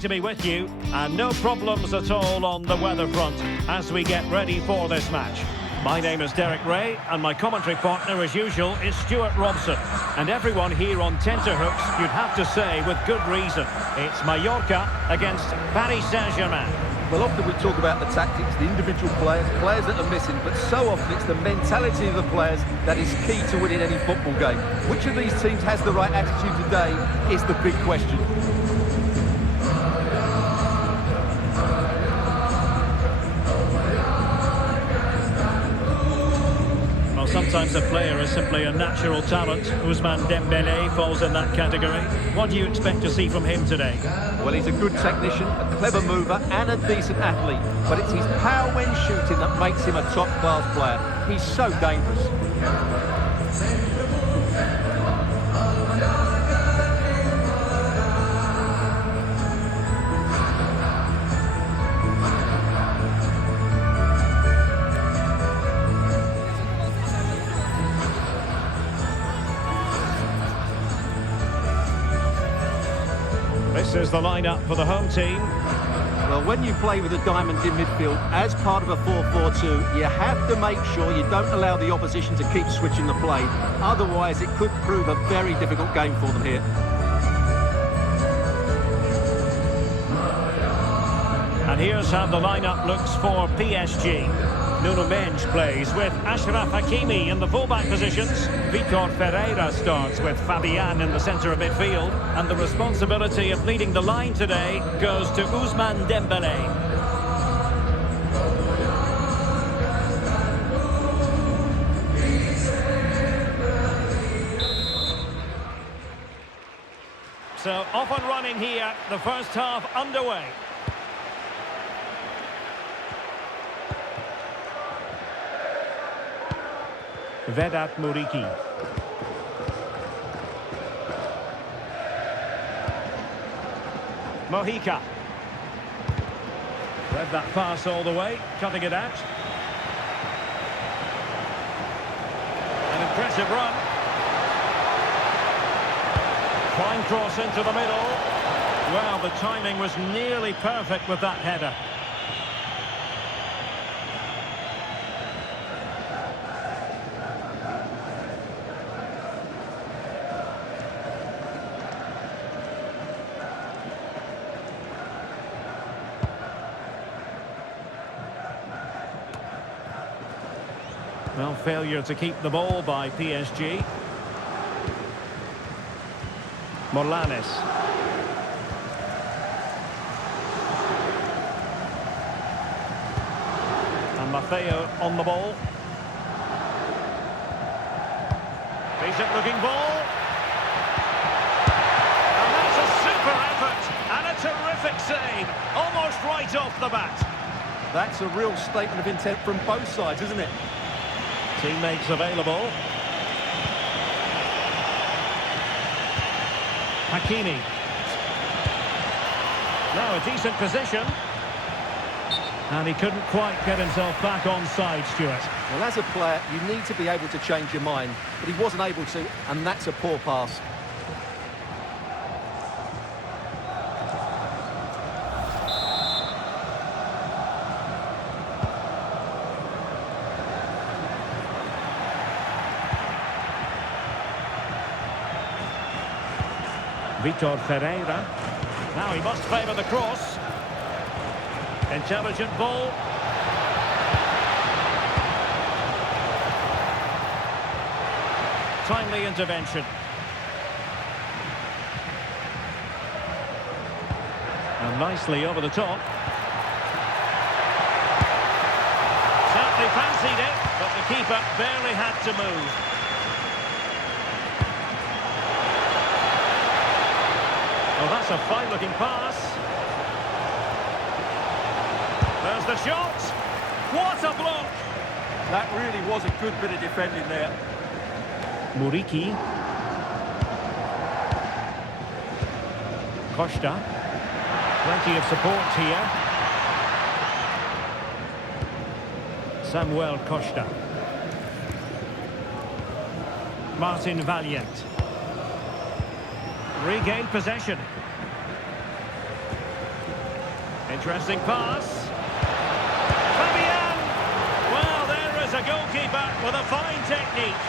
great to be with you, and no problems at all on the weather front as we get ready for this match. My name is Derek Ray, and my commentary partner, as usual, is Stuart Robson. And everyone here on tenterhooks, you'd have to say, with good reason. It's Mallorca against Paris Saint-Germain. Well, often we talk about the tactics, the individual players that are missing, but so often it's the mentality of the players that is key to winning any football game. Which of these teams has the right attitude today is the big question. Sometimes a player is simply a natural talent. Ousmane Dembélé falls in that category. What do you expect to see from him today? Well, he's a good technician, a clever mover and a decent athlete. But it's his power when shooting that makes him a top-class player. He's so dangerous. This is the lineup for the home team. Well, when you play with a diamond in midfield as part of a 4-4-2, you have to make sure you don't allow the opposition to keep switching the play. Otherwise, it could prove a very difficult game for them here. And here's how the lineup looks for PSG. Nuno Mendes plays with Achraf Hakimi in the fullback positions. Vitor Ferreira starts with Fabian in the centre of midfield. And the responsibility of leading the line today goes to Ousmane Dembélé. So off and running here, the first half underway. Vedat Muriqi. Mojica. Read that pass all the way, cutting it out. An impressive run. Fine cross into the middle. Well, the timing was nearly perfect with that header. Well, failure to keep the ball by PSG. Morlanes. And Matteo on the ball. Decent looking ball. And that's a super effort and a terrific save. Almost right off the bat. That's a real statement of intent from both sides, isn't it? Teammates available. Hakimi. Now a decent position. And he couldn't quite get himself back on side, Stuart. Well, as a player, you need to be able to change your mind. But he wasn't able to, and that's a poor pass. Vitor Ferreira. Now he must favour the cross. Intelligent ball. Timely intervention. And nicely over the top. Certainly fancied it, but the keeper barely had to move. Well, that's a fine-looking pass. There's the shot. What a block! That really was a good bit of defending there. Muriqi. Costa. Plenty of support here. Samuel Costa. Martin Valiant. Regained possession. Interesting pass. Fabian! Well, there is a goalkeeper with a fine technique.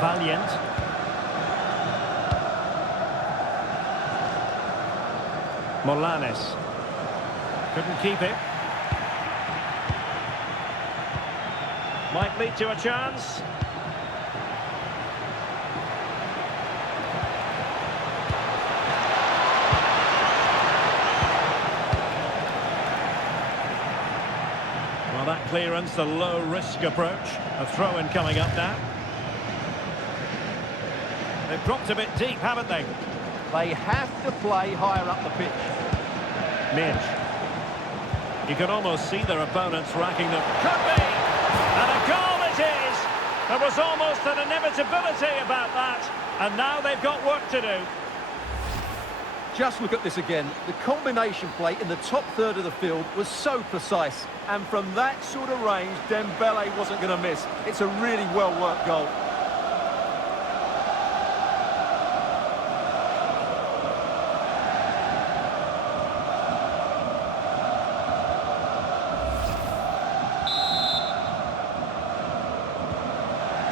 Valiant. Molanes. Couldn't keep it. Might lead to a chance. Well, that clearance, the low-risk approach. A throw-in coming up now. They've dropped a bit deep, haven't they? They have to play higher up the pitch. Minch. You can almost see their opponents racking them. Could be! And a goal it is! There was almost an inevitability about that. And now they've got work to do. Just look at this again. The combination play in the top third of the field was so precise. And from that sort of range, Dembele wasn't going to miss. It's a really well-worked goal.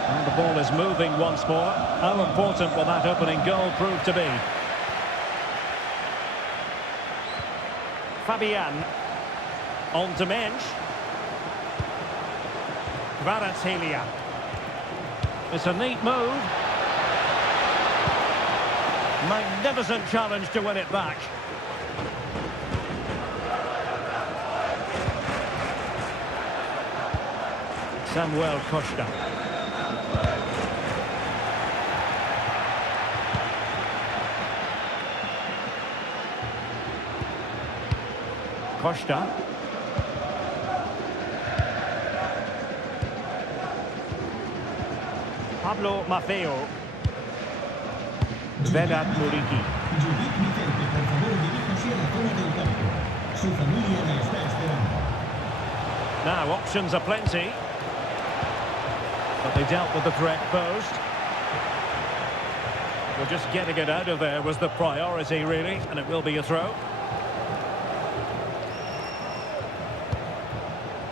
And the ball is moving once more. How important will that opening goal prove to be? Fabian. On to Mensch. Kvaratskhelia. It's a neat move. Magnificent challenge to win it back. Samuel Costa. Costa. Pablo Maffeo. Vedat Muriqi. Now options are plenty, but they dealt with the threat posed. Well, just getting it out of there was the priority, really, and it will be a throw.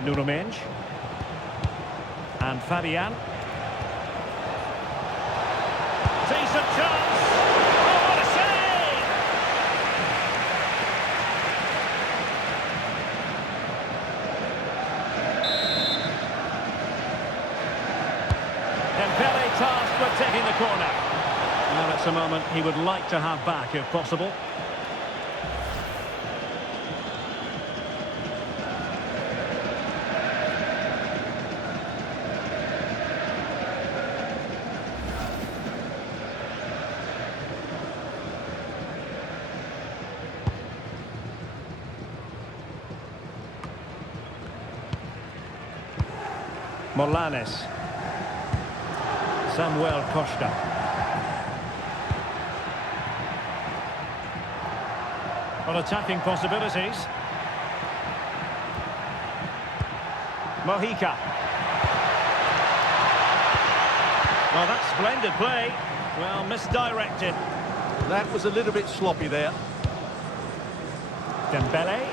Nuno Mensch. And Fabian. Decent chance. Oh, what a save! Dembele tasked with taking the corner. Now that's a moment he would like to have back if possible. Molanes. Samuel Costa. Well, attacking possibilities. Mojica. Well, that's splendid play. Well, misdirected. That was a little bit sloppy there. Dembele.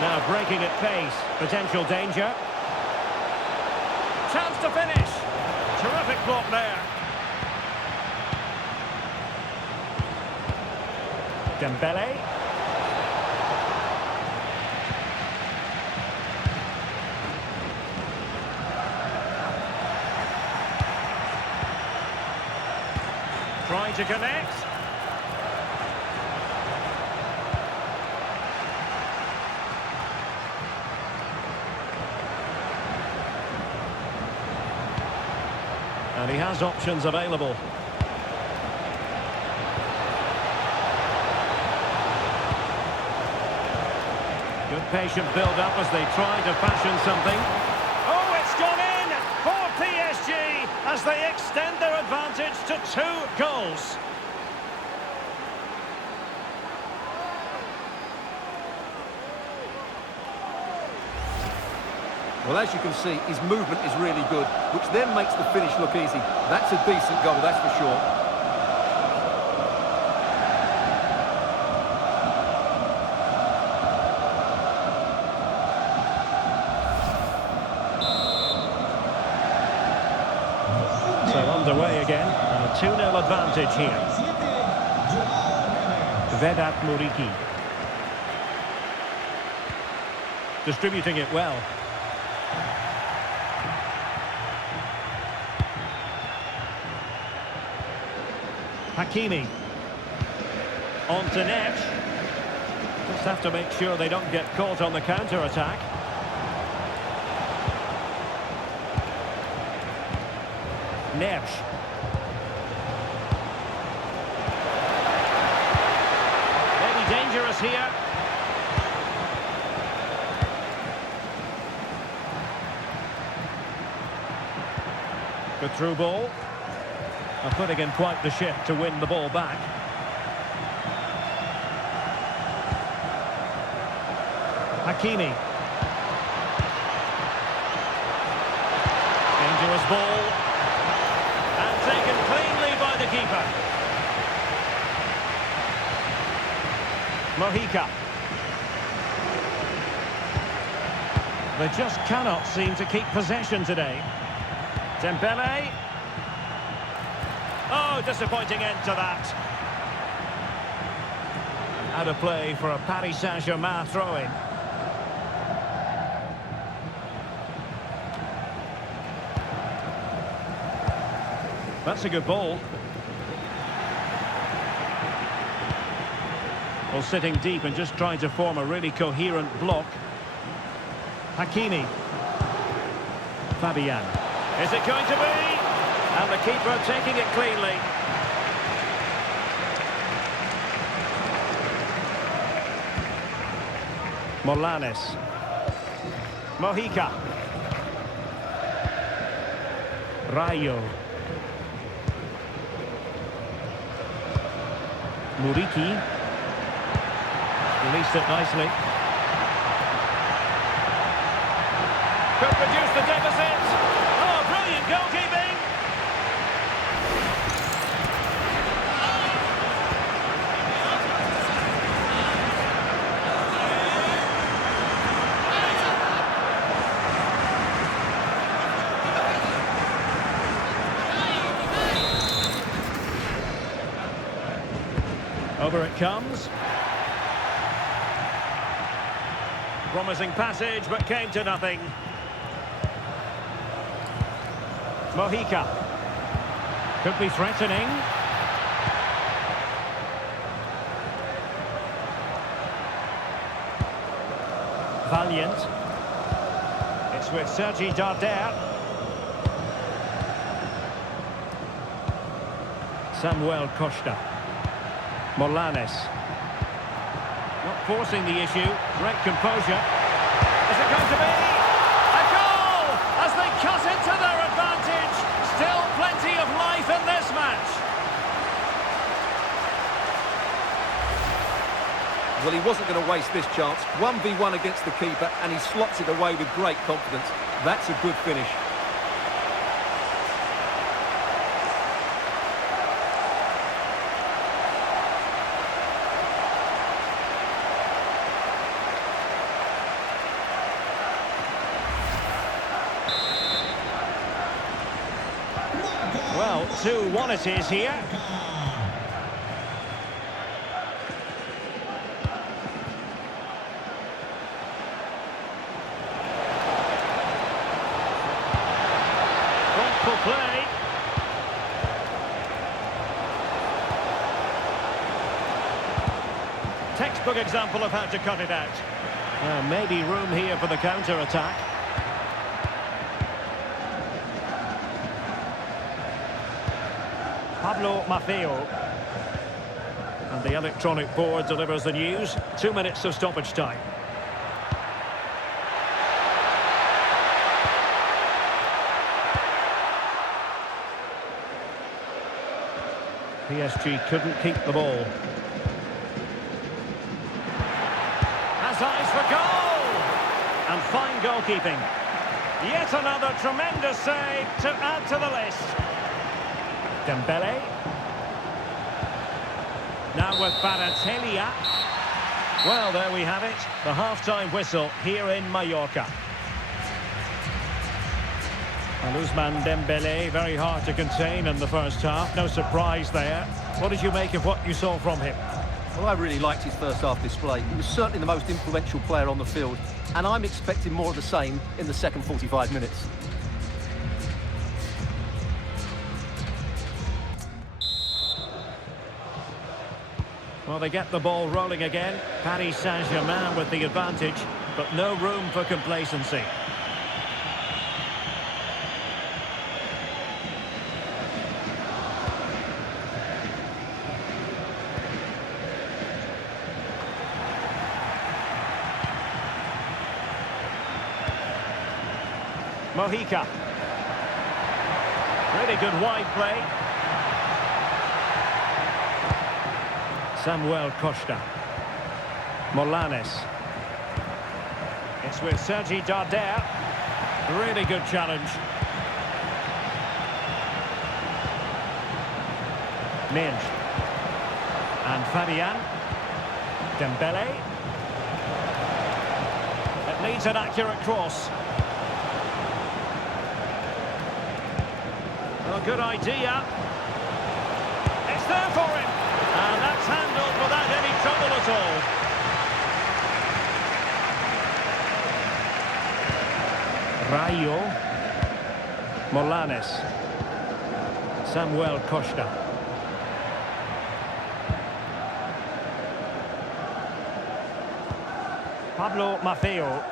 Now breaking at pace. Potential danger. Chance to finish. Terrific block there. Dembele. Trying to connect. And he has options available. Good patient build-up as they try to fashion something. Oh, it's gone in for PSG as they extend their advantage to 2 goals. Well, as you can see, his movement is really good, which then makes the finish look easy. That's a decent goal, that's for sure. So underway again, and a 2-0 advantage here. Vedat Muriqi. Distributing it well. Hakimi. On to Neves. Just have to make sure they don't get caught on the counter-attack. Neves. Maybe dangerous here. Good through ball. And putting in quite the shift to win the ball back. Hakimi. Dangerous ball. And taken cleanly by the keeper. Mojica. They just cannot seem to keep possession today. Dembele. Oh, disappointing end to that. Out of play for a Paris Saint-Germain throw-in. That's a good ball. Well, sitting deep and just trying to form a really coherent block. Hakimi. Fabian. Is it going to be? And the keeper taking it cleanly. Molanes. Mojica. Rayo. Muriqi. Released it nicely. Could reduce the deficit. Oh, brilliant goalkeeping. Over it comes. Promising passage, but came to nothing. Mojica. Could be threatening. Valiant. It's with Sergi Darder. Samuel Costa. Molanes. Not forcing the issue. Great composure. Is it going to be? A goal! As they cut into their advantage. Still plenty of life in this match. Well, he wasn't going to waste this chance. 1v1 against the keeper, and he slots it away with great confidence. That's a good finish. Well, 2-1 it is here. Thoughtful play. Textbook example of how to cut it out. Maybe room here for the counter-attack. Pablo Maffeo. And the electronic board delivers the news. 2 minutes of stoppage time. PSG couldn't keep the ball. Has eyes for goal! And fine goalkeeping. Yet another tremendous save to add to the list. Dembele. Now with Vitinha. Well, there we have it. The half-time whistle here in Mallorca. And Ousmane Dembele, very hard to contain in the first half. No surprise there. What did you make of what you saw from him? Well, I really liked his first half display. He was certainly the most influential player on the field, and I'm expecting more of the same in the second 45 minutes. Well, they get the ball rolling again. Paris Saint-Germain with the advantage, but no room for complacency. Mojica. Really good wide play. Samuel Costa. Molanes. It's with Sergi Darder. Really good challenge. Minge. And Fabian. Dembele. It needs an accurate cross. Well, good idea. It's there for him. And that's handled without any trouble at all. Rayo. Molanes. Samuel Costa. Pablo Maffeo.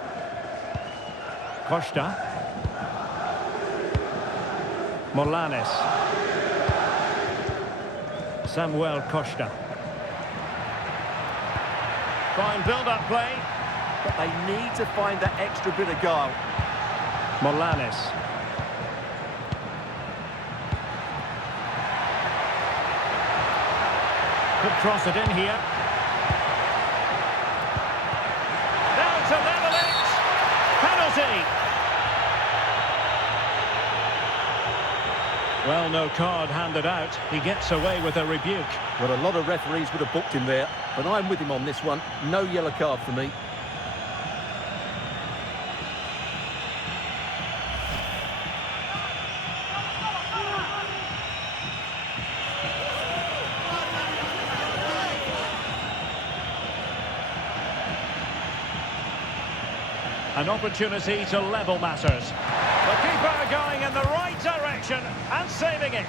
Costa. Molanes. Samuel Costa. Fine build-up play. But they need to find that extra bit of guile. Molanes. Could cross it in here. Now to level it. Penalty. Well, no card handed out. He gets away with a rebuke. Well, a lot of referees would have booked him there, but I'm with him on this one. No yellow card for me. An opportunity to level matters. The keeper going in the right direction and saving it.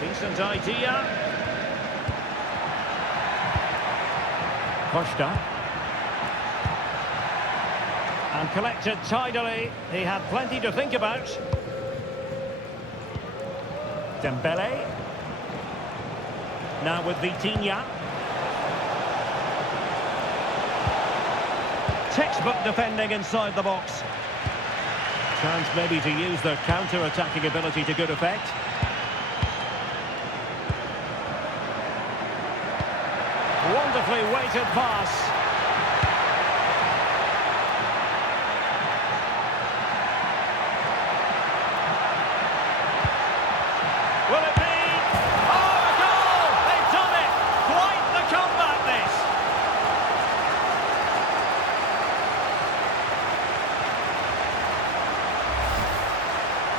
Decent idea. Costa. And collected tidily. He had plenty to think about. Dembele. Now with Vitinha. Textbook defending inside the box. Chance maybe to use their counter-attacking ability to good effect. Wonderfully weighted pass. Will it be? Oh, a goal! They've done it! Quite the comeback, this!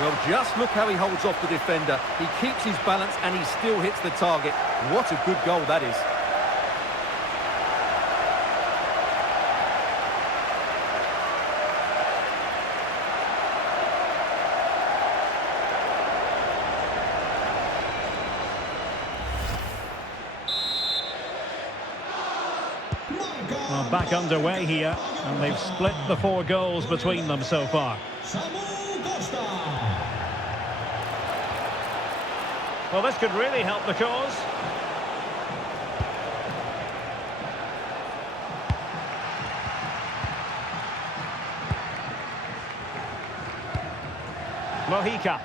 Well, just look how he holds off the defender. He keeps his balance and he still hits the target. What a good goal that is. Well, back underway here, and they've split the 4 goals between them so far. Well, this could really help the cause. Mojica.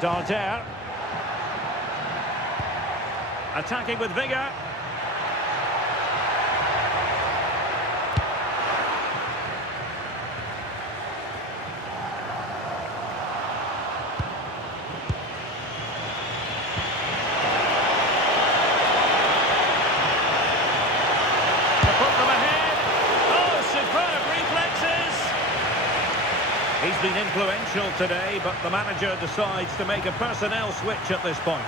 Darder. Attacking with vigour. He's been influential today, but the manager decides to make a personnel switch at this point.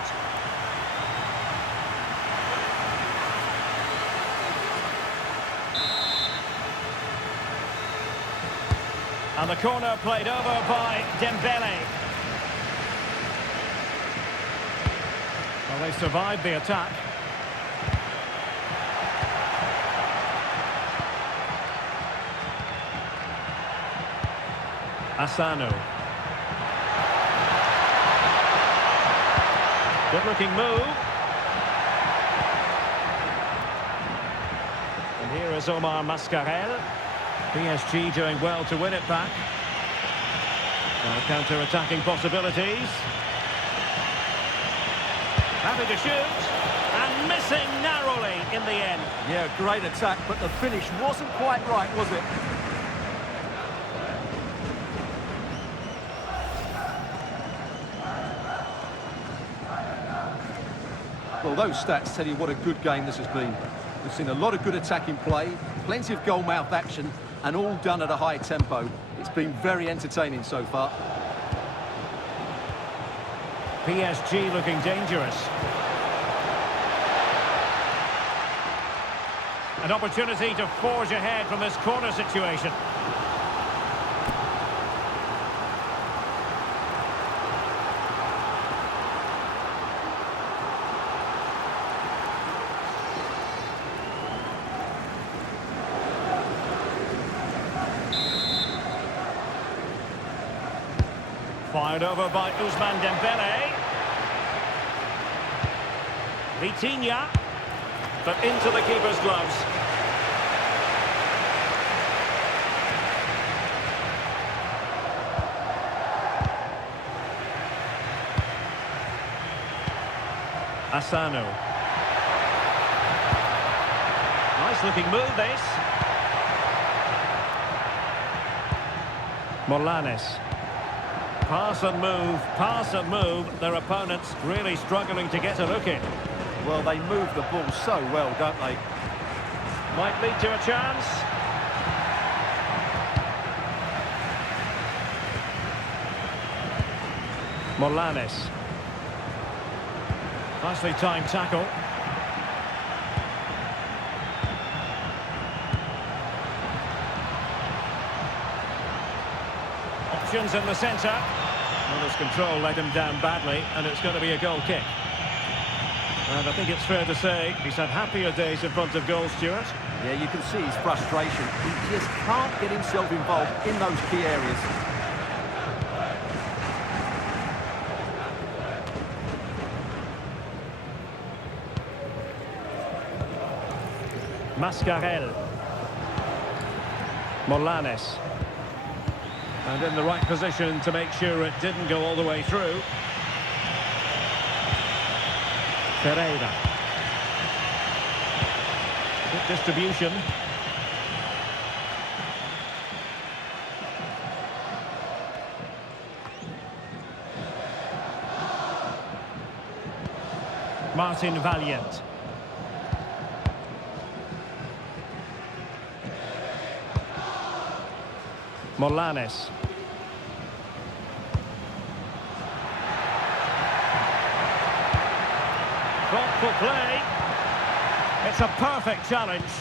And the corner played over by Dembele. Well, they survived the attack. Asano. Good-looking move. And here is Omar Mascarell. PSG doing well to win it back. Counter-attacking possibilities. Happy to shoot. And missing narrowly in the end. Yeah, great attack, but the finish wasn't quite right, was it? Well, those stats tell you what a good game this has been. We've seen a lot of good attacking play, plenty of goal-mouth action, and all done at a high tempo. It's been very entertaining so far. PSG looking dangerous. An opportunity to forge ahead from this corner situation. Fired over by Ousmane Dembele. Vitinha, but into the keeper's gloves. Asano. Nice looking move this. Morlanes. Pass and move. Their opponents really struggling to get a look in. Well, they move the ball so well, don't they? Might lead to a chance. Morlanes. Nicely timed tackle. Options in the centre. Well, his control let him down badly, and it's going to be a goal kick. And I think it's fair to say he's had happier days in front of goal, Stuart. Yeah, you can see his frustration. He just can't get himself involved in those key areas. Mascarell. Morlanes. And in the right position to make sure it didn't go all the way through. Pereira. Good distribution. Martin Valiant. Morlanes. Thoughtful play. It's a perfect challenge.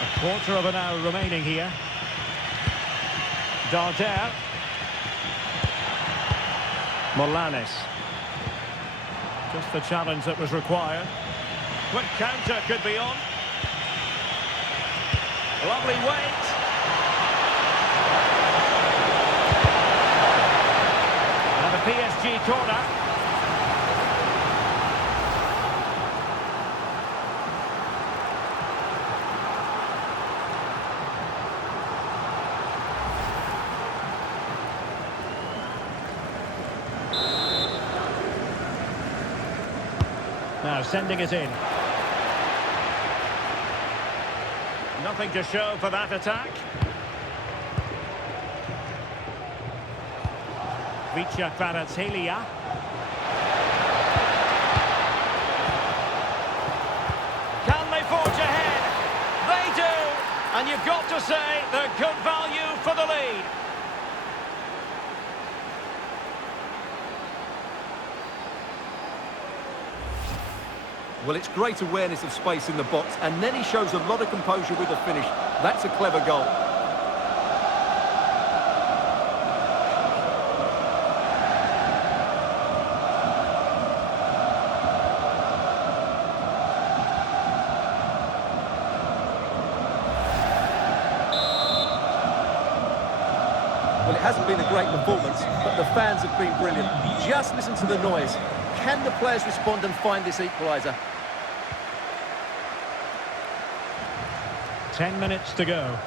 A quarter of an hour remaining here. Darder. Morlanes. Just the challenge that was required. Quick counter could be on. Lovely weight. And the PSG corner. now, sending it in. Nothing to show for that attack. Vitinha. Can they forge ahead? They do! And you've got to say they're good value for the lead. Well, it's great awareness of space in the box, and then he shows a lot of composure with the finish. That's a clever goal. Well, it hasn't been a great performance, but the fans have been brilliant. Just listen to the noise. Can the players respond and find this equaliser? 10 minutes to go.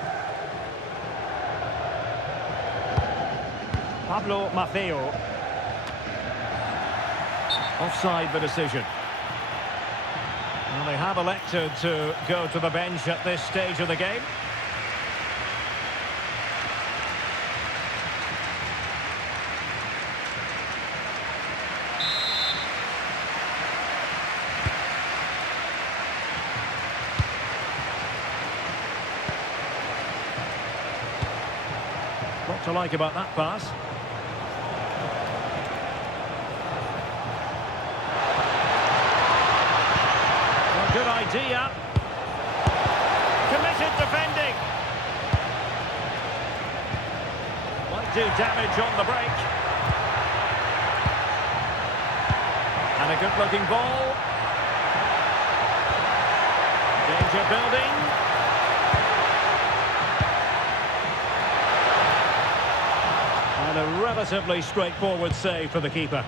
Pablo Maffeo. Offside the decision. Well, they have elected to go to the bench at this stage of the game. What to like about that pass? Well, good idea. Committed defending. Might do damage on the break. And a good-looking ball. Danger building. And a relatively straightforward save for the keeper.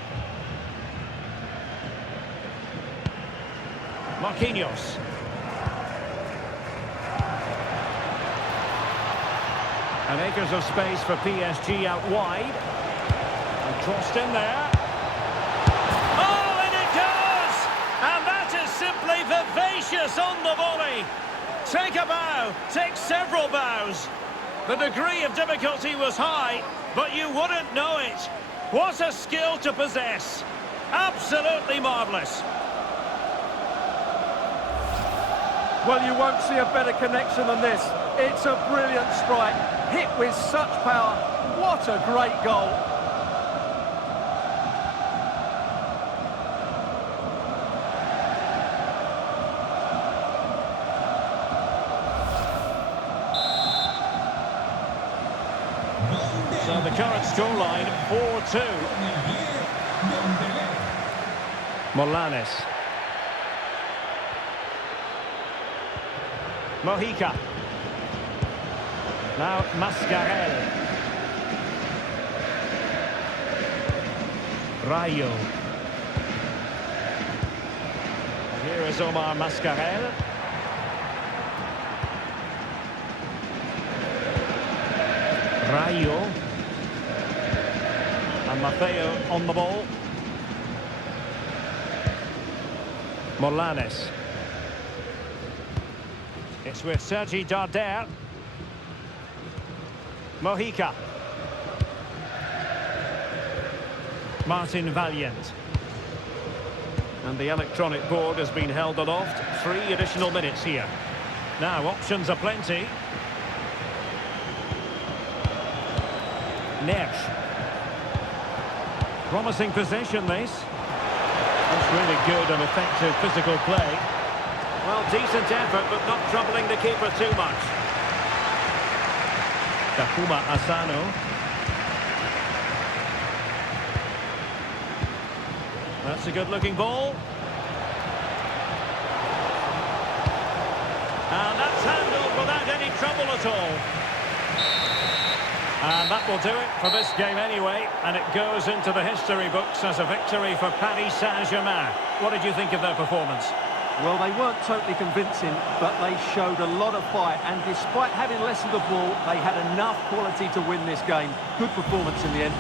Marquinhos. And acres of space for PSG out wide. And crossed in there. Oh, and it goes! And that is simply vivacious on the volley. Take a bow, take several bows. The degree of difficulty was high, but you wouldn't know it. What a skill to possess. Absolutely marvellous. Well, you won't see a better connection than this. It's a brilliant strike, hit with such power. What a great goal. So the current scoreline, 4-2. Morlanes. Mojica. Now Mascarell. Rayo. Here is Omar Mascarell. Rayo. And Maffeo on the ball. Morlanes. It's with Sergi Darder. Mojica. Martin Valiant. And the electronic board has been held aloft. 3 additional minutes here. Now, options are plenty. Nesh. Promising possession, this. That's really good and effective physical play. Well, decent effort, but not troubling the keeper too much. Takuma Asano. That's a good-looking ball. And that's handled without any trouble at all. And that will do it for this game anyway, and it goes into the history books as a victory for Paris Saint-Germain. What did you think of their performance? Well, they weren't totally convincing, but they showed a lot of fight, and despite having less of the ball, they had enough quality to win this game. Good performance in the end.